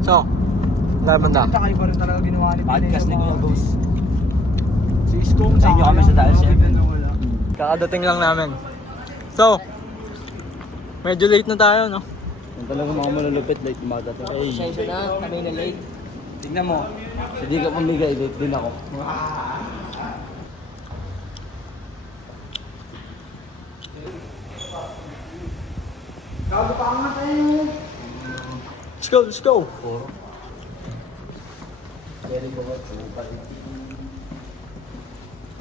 So, laban na. Kakaiba rin talaga ginawa ni Podcast ni Kuya Ghost. Si Iskong Sa inyo kami sa Dial 7. Kakadating lang namin. So, medyo late na tayo, no? Yung talaga mga malulupit, late dumadating. Pasensya na, kami na late. Tignan mo, hindi ka pamigay, late din ako. Gago pa nga tayo. Let's go, let's go!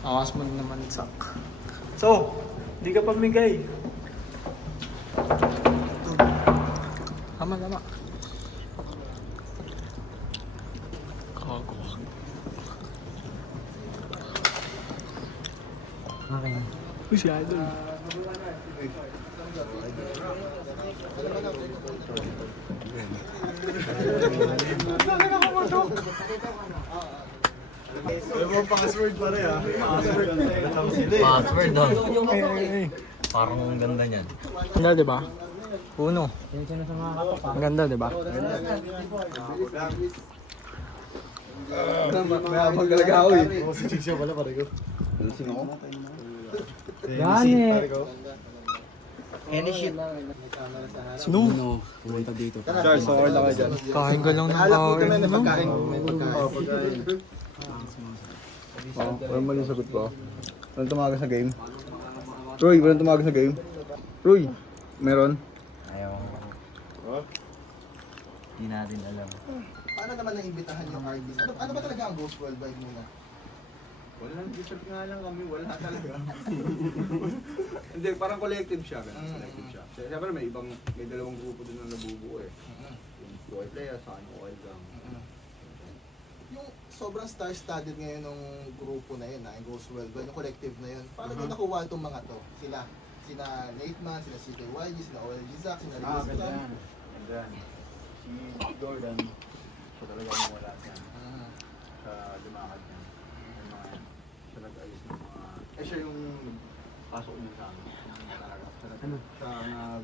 Awas mo naman, sak. So, di ka pamigay. Tama, tama. Kago. Okay. Uy, si Idol. Password pare ah. Password daw. Parang ang ganda niyan. Ang ganda, diba? Puno. Ang ganda, diba? Mayabang talaga ako eh. Si Chigshaw pala pare ko. Lasing ako? Yan eh. Any shit. Sino? Pumunta dito. Charles, okay lang kayo dyan. Kain ka lang ng Alam ko kain. naman na no? pagkain. May pagkain. Walang mali sagot ko. Walang tumagas sa game. Roy, walang tumagas sa game. Roy, meron? Ayaw. Hindi natin alam. Paano naman naimbitahan yung artist? Ano ba talaga ang Ghost Worldwide muna? Wala, deserve nga lang kami. Wala talaga. Hindi, parang collective siya. Collective siya. Siyempre may dalawang grupo din na nabubuo eh. Yung Loy Playa, saka yung Oil Gang. Yung sobrang star-studded ngayon ng grupo na yun, yung Ghost Worldwide, yung collective na yun. Paano nyo nakuha itong mga to? Sina Nate Man, sila CKYG, sila OLG Zack, sila Ricky Slam. Gandyan. Si Jordan, siya talaga yung wala niya. Sa lumakad niya. Yung mga, siya nag-ayos ng mga, siya yung pasok niya sa amin. Siya nag,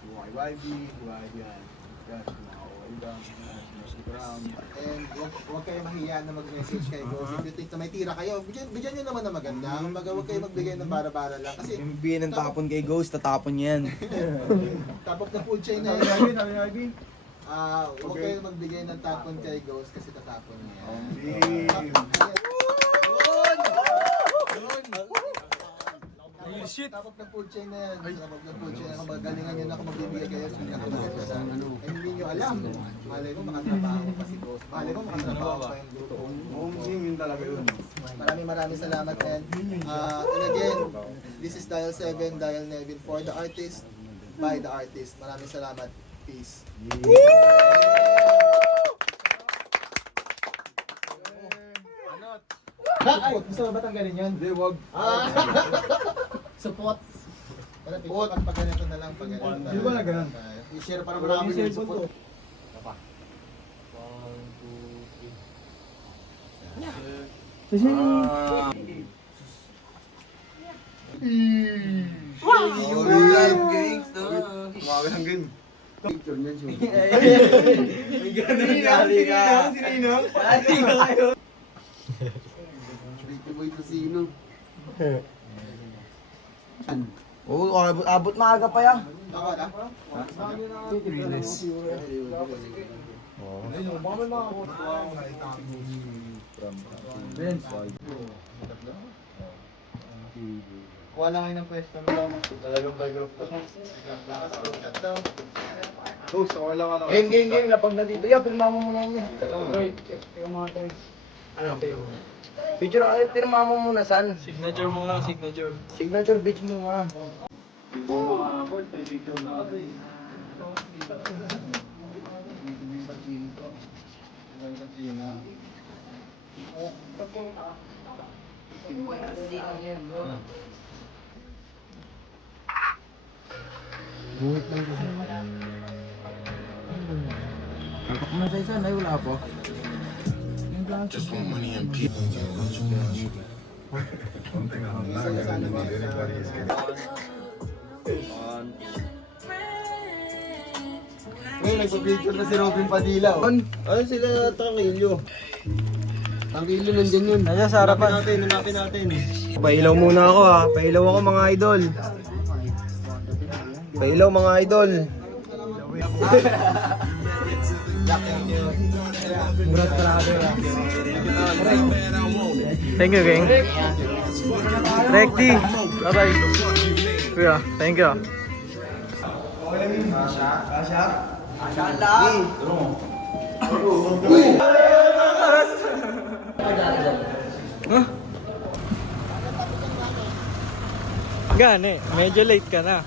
yung YYB, yan. Yan, yung mga OL Gang, si Brown. And huwag kayo mahiya na mag-message kay Ghost. If you think na may tira kayo, bigyan nyo naman na maganda. Kumbaga, huwag kayo magbigay ng bara-bara lang. Kasi Yung bigyan ng tapon kay Ghost, tatapon yan. tapos na food chain na Sabi yun. ni YB? Huwag kayo magbigay ng tapon kay Ghost kasi tatapon niya. Shit! Tapos ng food chain na yan. Tapos ng food chain na magalingan nyo na kung magbibigay kayo sa pinakamaganda sa Eh, hindi nyo alam. Malay ko makatrabaho pa si Ghost. Malay ko makatrabaho pa yung grupo. Home team yun talaga yun. Maraming salamat and again, this is Dial 7, Dial Nevin for the artist, by the artist. Maraming salamat. Peace. Ay, gusto mo ba tanggalin yan? Hindi, wag. Support. Pag ganito na lang, pag ganito na Di ba na ganun? I-share para marami yung support. Tumawag ng game. Wait to see you. Oo, abot maaga pa yan. Ako na? Kuha lang kayo ng pwesto mo lang. Talagang by group to. Host, okay lang ano. Game, lapag na dito. Yeah, pirma mo muna yun. Ano? Picture, pirma mo muna, San. Signature mo lang, signature. Signature beach mo nga. Kakak mo na sa isa, ay wala po. Just want money and peace. Ngayon, nagpa-picture na si Robin Padilla. Oh. Ano sila Tangilyo? Tangilyo nandyan yun. Nandiyan sa harapan. Hanapin natin. Pailaw muna ako ha. Pailaw ako mga idol. Pailaw mga idol. Thank you, gang. Rekti. Bye-bye. Kuya, thank you. Huh? Gani, medyo late ka na.